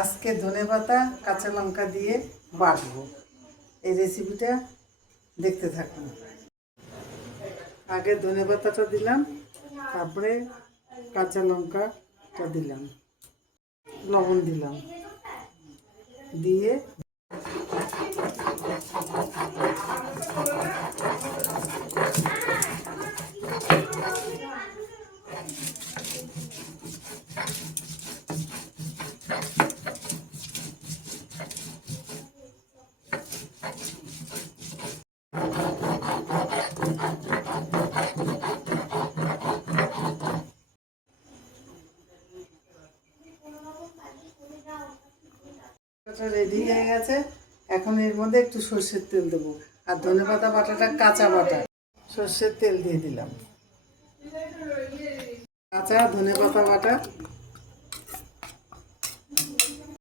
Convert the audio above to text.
আজকে ধনেপাতা কাঁচা লঙ্কা দিয়ে বাটবো। এই রেসিপিটা দেখতে থাকুন। আগে ধনেপাতাটা দিলাম, তারপরে কাঁচা লঙ্কাটা দিলাম, লবণ দিলাম, দিয়ে রেডি হয়ে গেছে। এখন এর মধ্যে একটু সর্ষের তেল দেবো, আর ধনেপাতা বাটাটা কাঁচা বাটা, সর্ষের তেল দিয়ে দিলাম, কাঁচা ধনেপাতা বাটা